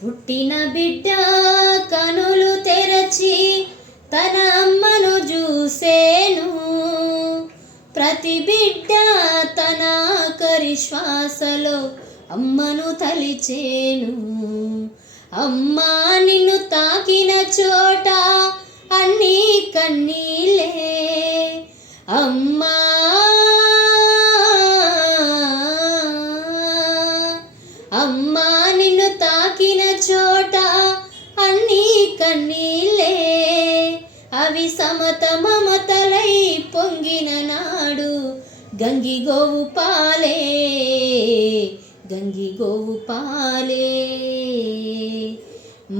పుట్టిన బిడ్డ కనులు తెరచి తన అమ్మను చూసేను. ప్రతి బిడ్డ తన ఆఖరి శ్వాసలో అమ్మను తలిచేను. అమ్మా నిన్ను తాకిన చోట అన్నీ కన్నీలే. అమ్మా అమ్మా నిన్ను తాకిన చోట అన్నీ కన్నీలే. అవి సమత మమతలై పొంగిన నాడు గంగిగోవు పాలే, గంగిగోవు పాలే.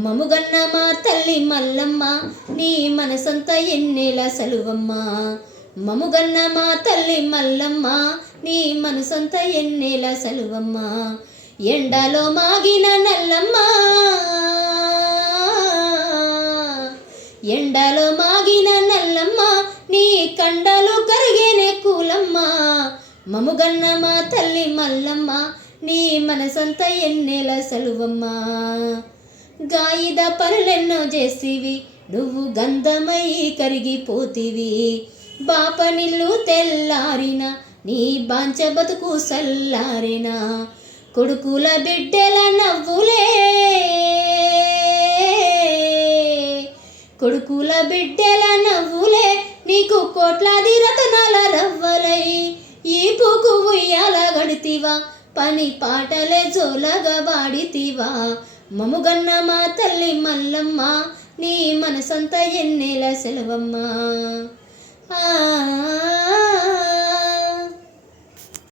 మముగన్న మా తల్లి మల్లమ్మ నీ మనసంత ఎన్నెల సలువమ్మ. మముగన్న మా తల్లి మల్లమ్మ నీ మనసంత ఎన్నెల సలువమ్మ. ఎండలో మాగిన నల్లమ్మ, ఎండలో మాగిన నల్లమ్మ నీ కండలు కరిగేనే కూలమ్మ. మముగన్న మా తల్లి మల్లమ్మ నీ మనసంత ఎన్నెల సలువమ్మ. గాయిద పనులెన్నో చేసివి నువ్వు గంధమై కరిగిపోతివి. బాప నిల్లు తెల్లారిన నీ బాంచ బతుకు సల్లారిన. కొడుకుల బిడ్డల నవ్వులే, కొడుకుల బిడ్డల నవ్వులే నీకు కోట్లాది రతనాల రవ్వలై. ఈ పూకు ఉయ్యాల గడితివా, పని పాటలే జోలగా వాడితివా. మముగన్న మా తల్లి మల్లమ్మ నీ మనసంత ఎన్నెల సెలవమ్మ.